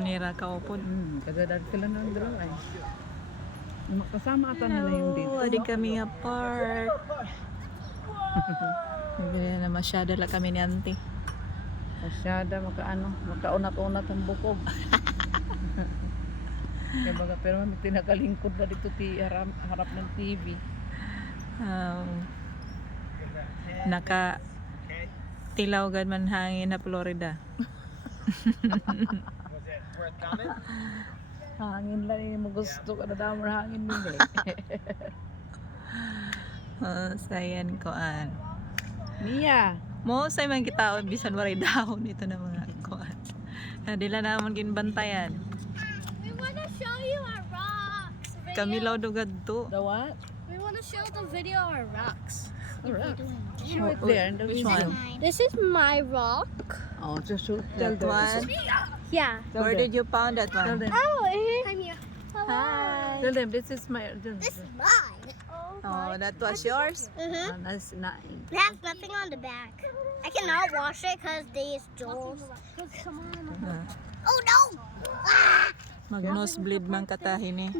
Nira ka upod. Kadadad sila ng dalawa eh. Kasama ata nila yung dito. Di kami nga park. Hindi na masyado lang kami ni auntie. Masyada makaunat-unat ang bukog. Kaya baga, pero may tinakalingkod na dito harap ng TV. Naka tilawgan man hangin na Florida. Hangin lang yung gusto ka na damar hangin din Sayan koan. Mia! Mo say man kita bisan waray dahon ito na mga koan. Dila naman ginbantayan. We want to show you our rocks. Kami law dugad to. The what? We want to show the video our rocks. Alright. Show it there in the Which video. one? This is my rock. Oh, just show tell That them. one? Yeah. Tell Where them. did you found that Tell one? them. Oh, I'm here. Hi. Tell them this is my. This is mine. Oh, that was yours? That's not. It has nothing on the back. I cannot wash it because these jewels. Oh no! Mag-nosebleed man katahin eh.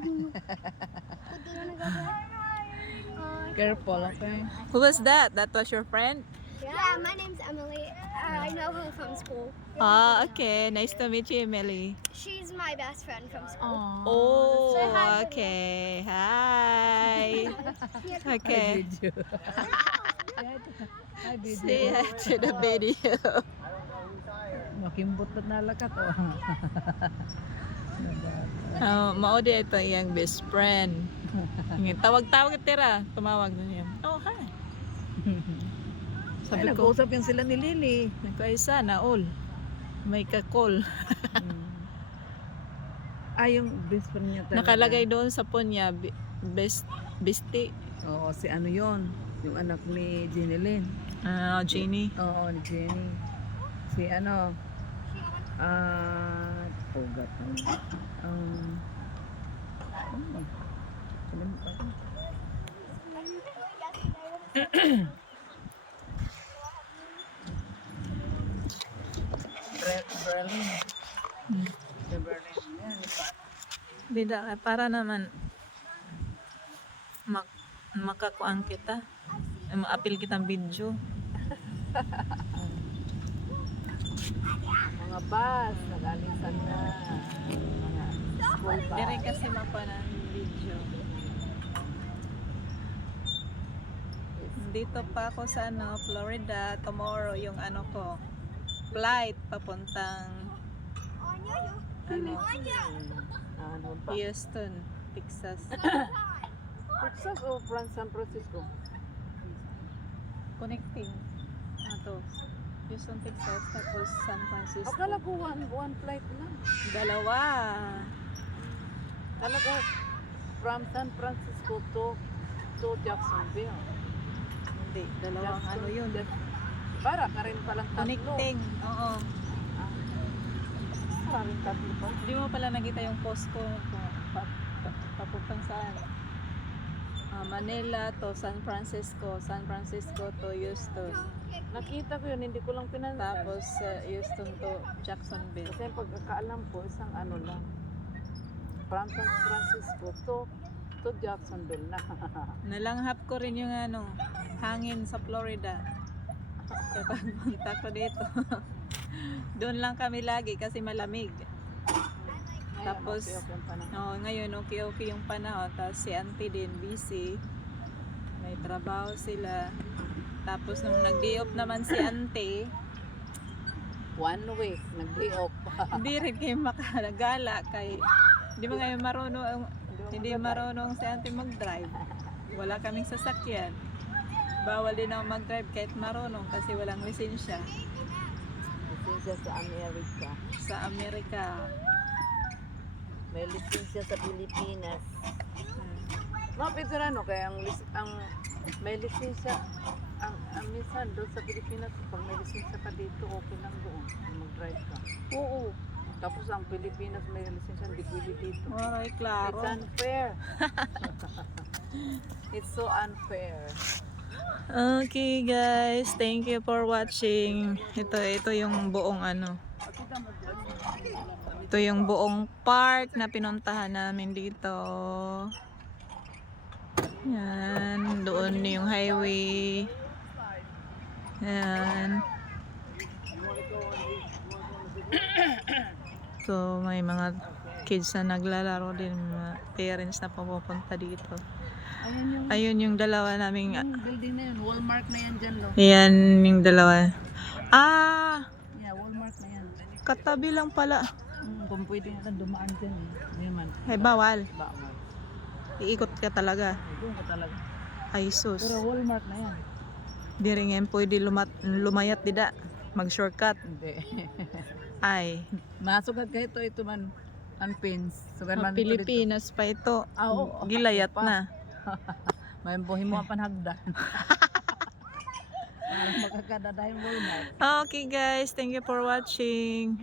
Careful, okay? Who was that? That was your friend? Yeah, my name's Emily. I know her from school. Ah, okay. Nice to meet you, Emily. She's my best friend from school. Oh, Say hi, okay. Hi. Okay. Video. Hi, video. Say hi to the video. Makimbot na nalakat oh. Mao di ito iyang best friend. Tawag-tawag tira. Tumawag na niya. Oh, hi. Ay, Sabi ko, nag-uusap yan sila ni Lily. nagkaisa na all. May ka-call. Yung best friend niya talaga. Nakalagay doon sa phone niya, bestie. Oo, si ano yon, yung anak ni Jenny Lynn. Jenny. Oo, ni Jenny. Si ano, ugat. Berlin. Si Berlin. Yan, Bida, para naman makakuan kita. Ma-appeal kitang video. mga bus, nag-alisan na. Mga school bus. Dire kasi mapa ng video. Dito pa ako sa Florida. Tomorrow yung ko, flight papuntang Ano ba? Houston, Texas. Texas o San Francisco? Connecting. Houston, Texas, tapos San Francisco. Akala ko one flight lang. Dalawa. Akala ko from San Francisco to Jacksonville. Hindi, dalawang ano yun. Para ka rin palang tatlo. Connecting. Oo. Maraming tatlo pa. Hindi mo pala nakita yung post ko papuntang saan? Manila to San Francisco to Houston. Nakita ko yun, hindi ko lang pinansin. Tapos Houston to Jacksonville. Kasi pagkakaalam ko, isang ano lang. From San Francisco to Jacksonville na. Nalanghap ko rin yung hangin sa Florida. Kaya pagpunta ko dito. Doon lang kami lagi kasi malamig. Tapos, ngayon okay yung panahon. Tapos si auntie din busy. May trabaho sila. Tapos nung nag-day off naman si auntie, 1 week, nag-day off. hindi rin kayo makalagala kay hindi mo ngayon marunong si auntie mag-drive. Wala kaming sasakyan. Bawal din ako mag-drive kahit marunong kasi walang lisensya. Lisensya sa Amerika. Sa Amerika. May lisensya sa Pilipinas. Mapitira kaya ang may lisensya ang minsan doon sa Pilipinas pag may lisensya ka dito okay lang doon mag-drive ka. Oo. Tapos ang Pilipinas may lisensya hindi pwede dito. Ay, klaro. It's unfair. It's so unfair. Okay guys, thank you for watching. Ito yung buong Ito yung buong park na pinuntahan namin dito. Yan, doon yung highway. Yan. So, may mga kids na naglalaro din, mga parents na pupunta dito. Ayun yung dalawa naming, Yung building na yun, Walmart na yan dyan, lo. yan yung dalawa. Ah, Yeah, Walmart na yan. katabi lang pala. Kung pwede nga dumaan dyan eh. Hindi man. Ay, bawal. Bawal. Iikot ka talaga. Doon ka talaga. Ay, sus. Pero Walmart na yan. Di rin yan pwede lumayat dida. Mag-shortcut. Hindi. Ay, Masugad ka ito man. Unpins. Sugan man ito dito. Pilipinas pa ito. Ah, oo. Gilayat Pa. na. May buhi mo ang panhagdan. Makakadadahin Walmart. Okay guys, thank you for watching.